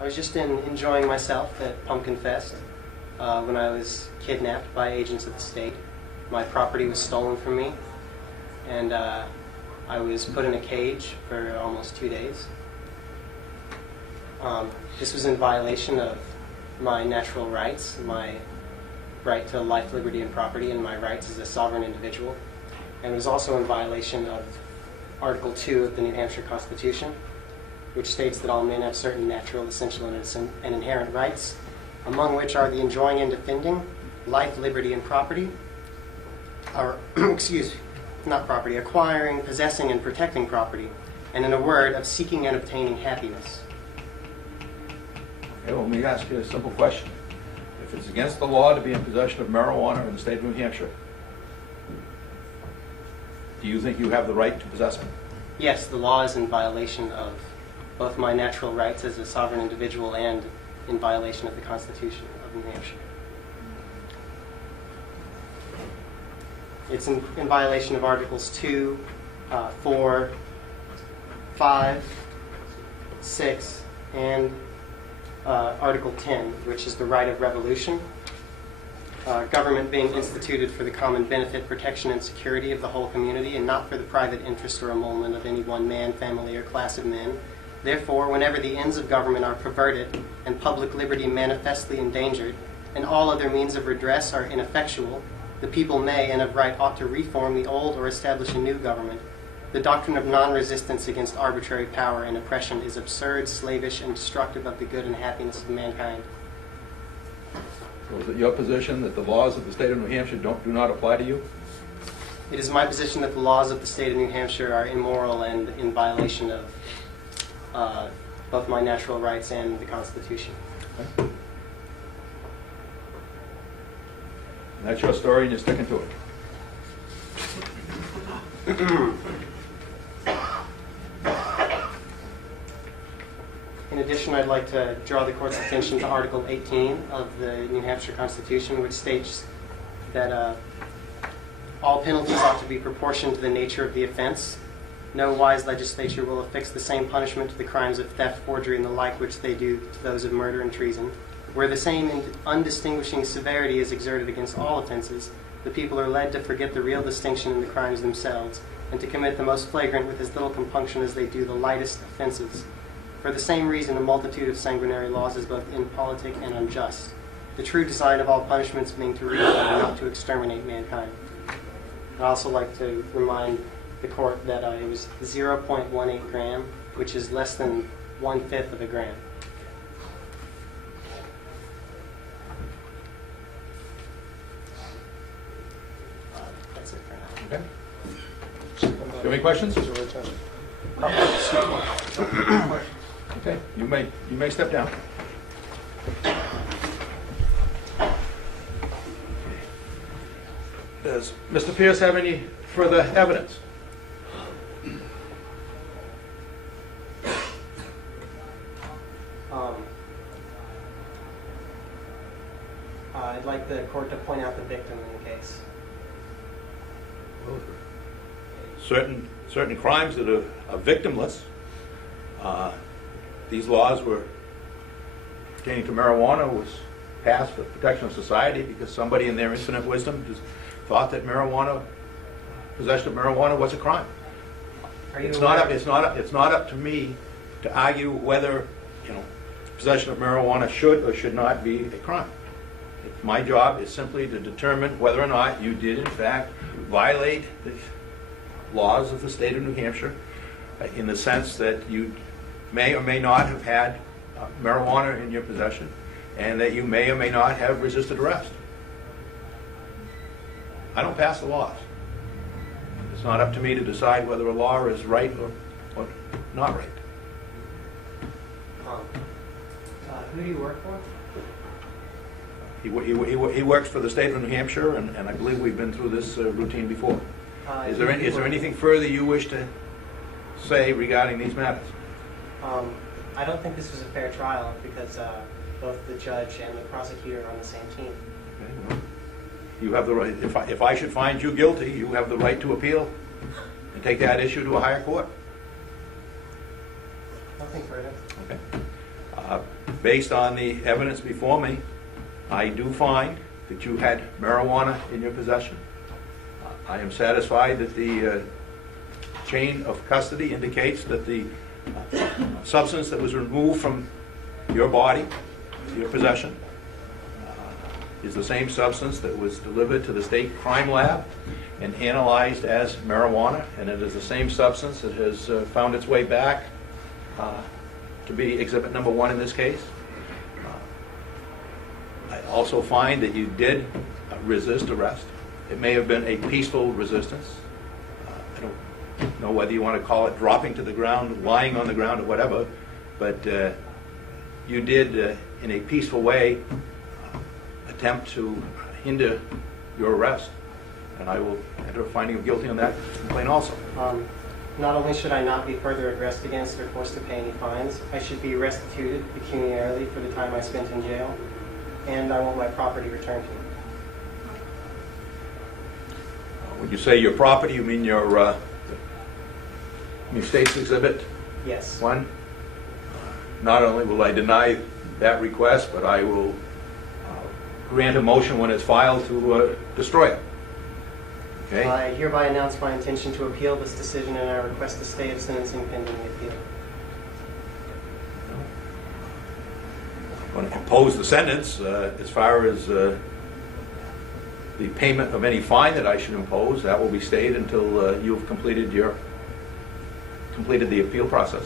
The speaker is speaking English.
I was just enjoying myself at Pumpkin Fest when I was kidnapped by agents of the state. My property was stolen from me, and I was put in a cage for almost 2 days. This was in violation of my natural rights, my right to life, liberty, and property, and my rights as a sovereign individual. And it was also in violation of Article 2 of the New Hampshire Constitution, which states that all men have certain natural, essential, and inherent rights, among which are the enjoying and defending life, liberty, and property, or, acquiring, possessing, and protecting property, and in a word, of seeking and obtaining happiness. Okay, well, let me ask you a simple question. If it's against the law to be in possession of marijuana in the state of New Hampshire, do you think you have the right to possess it? Yes, the law is in violation of both my natural rights as a sovereign individual and in violation of the Constitution of New Hampshire. It's in violation of Articles 2, 4, 5, 6, and Article 10, which is the right of revolution. Government being instituted for the common benefit, protection, and security of the whole community, and not for the private interest or emolument of any one man, family, or class of men. Therefore, whenever the ends of government are perverted and public liberty manifestly endangered, and all other means of redress are ineffectual, the people may and of right ought to reform the old or establish a new government. The doctrine of non-resistance against arbitrary power and oppression is absurd, slavish, and destructive of the good and happiness of mankind. So is it your position that the laws of the state of New Hampshire do not apply to you? It is my position that the laws of the state of New Hampshire are immoral and in violation of both my natural rights and the Constitution. Okay. And that's your story, and you're sticking to it. In addition, I'd like to draw the Court's attention to Article 18 of the New Hampshire Constitution, which states that all penalties ought to be proportioned to the nature of the offense. No wise legislature will affix the same punishment to the crimes of theft, forgery, and the like which they do to those of murder and treason. Where the same undistinguishing severity is exerted against all offenses, the people are led to forget the real distinction in the crimes themselves, and to commit the most flagrant with as little compunction as they do the lightest offenses. For the same reason, a multitude of sanguinary laws is both impolitic and unjust, the true design of all punishments being to reach and not to exterminate mankind. I'd also like to remind the Court that it was 0.18 gram, which is less than 1/5 of a gram. That's it for now. Okay. Do you have any questions? Okay, you may step down. Does Mr. Pierce have any further evidence? I'd like the Court to point out the victim in the case. Certain crimes that are victimless. These laws were pertaining to marijuana was passed for protection of society because somebody in their infinite wisdom just thought that possession of marijuana was a crime. It's not up to me to argue whether possession of marijuana should or should not be a crime. My job is simply to determine whether or not you did in fact violate the laws of the state of New Hampshire in the sense that you may or may not have had marijuana in your possession and that you may or may not have resisted arrest. I don't pass the laws. It's not up to me to decide whether a law is right or not right. Who do you work for? He works for the state of New Hampshire, and I believe we've been through this routine before. Is there anything further you wish to say regarding these matters? I don't think this was a fair trial because both the judge and the prosecutor are on the same team. Okay, well, you have the right. If I should find you guilty, you have the right to appeal and take that issue to a higher court. Nothing further. Okay. Based on the evidence before me, I do find that you had marijuana in your possession. I am satisfied that the chain of custody indicates that the substance that was removed from your body, your possession, is the same substance that was delivered to the state crime lab and analyzed as marijuana, and it is the same substance that has found its way back to be exhibit number 1 in this case. I also find that you did resist arrest. It may have been a peaceful resistance. I don't know whether you want to call it dropping to the ground, lying on the ground, or whatever, but you did, in a peaceful way, attempt to hinder your arrest. And I will enter a finding of guilty on that complaint also. Not only should I not be further addressed against or forced to pay any fines, I should be restituted pecuniarily for the time I spent in jail, and I want my property returned to me. When you say your property, you mean your state's exhibit Yes. 1? Not only will I deny that request, but I will grant a motion when it's filed to destroy it. Okay? I hereby announce my intention to appeal this decision, and I request a stay of sentencing pending the appeal. I'm going to impose the sentence as far as the payment of any fine that I should impose. That will be stayed until you have completed the appeal process.